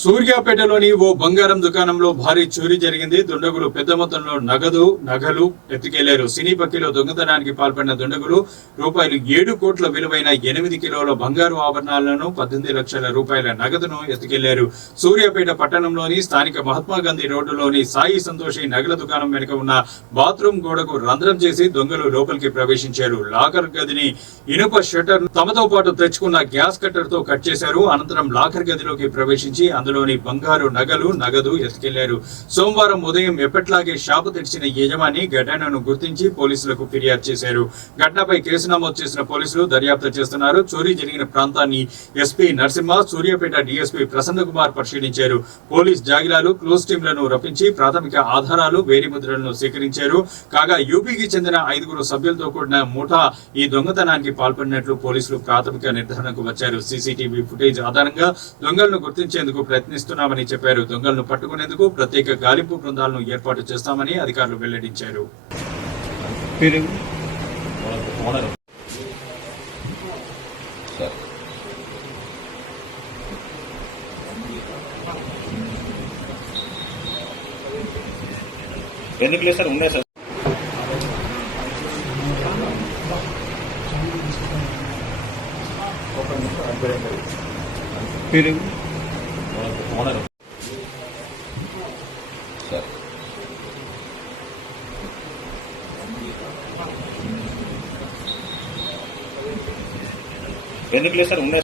సూర్యాపేటలోని ఓ బంగారం దుకాణంలో భారీ చోరీ జరిగింది. దుండగులు పెద్ద మొత్తంలో నగలు ఎత్తుకెళ్లారు. సినీ పక్కిలో దొంగతనానికి పాల్పడిన దుండగులు రూపాయలు 7 కోట్ల విలువైన 8 కిలోల బంగారు ఆభరణాలను 18 లక్షల రూపాయల నగదును ఎత్తుకెళ్లారు. సూర్యాపేట పట్టణంలోని స్థానిక మహాత్మాగాంధీ రోడ్డులోని సాయి సంతోషి నగల దుకాణం వెనుక ఉన్న బాత్రూమ్ గోడకు రంధ్రం చేసి దొంగలు లోపలికి ప్రవేశించారు. లాకర్ గదిని ఇనుప షట్టర్ తమతో పాటు తెచ్చుకున్న గ్యాస్ కట్టర్ తో కట్ చేశారు. అనంతరం లాకర్ గదిలోకి ప్రవేశించి అందులోని బంగారు నగదు ఎత్తుకెళ్లారు. సోమవారం ఉదయం ఎప్పట్లాగే షాపు తెరిచిన యజమాని ఘటనను గుర్తించి పోలీసులకు ఫిర్యాదు చేశారు. ఘటనపై కేసు నమోదు చేసిన పోలీసులు దర్యాప్తు చేస్తున్నారు. చోరీ జరిగిన ప్రాంతాన్ని ఎస్పీ నరసింహ, సూర్యాపేట డీఎస్పీ ప్రసన్న కుమార్ పరిశీలించారు. పోలీస్ జాగిలాలు, క్లోజ్ టీంలను రప్పించి ప్రాథమిక ఆధారాలు, వేలిముద్రలను సేకరించారు. కాగా యూపీకి చెందిన 5 సభ్యులతో కూడిన ముఠా ఈ దొంగతనానికి పాల్పడినట్లు పోలీసులు ప్రాథమిక నిర్ధారణకు వచ్చారు. సీసీటీవీ ఫుటేజ్ ఆధారంగా దొంగలను గుర్తించేందుకు ప్రయత్నిస్తున్నామని చెప్పారు. దొంగలను పట్టుకునేందుకు ప్రత్యేక గాలింపు బృందాలను ఏర్పాటు చేస్తామని అధికారులు వెల్లడించారు. ఎందుకు లేదు సార్? ఉన్నాయి సార్. ఎందుకు లేదు సార్? ఉన్నాయి.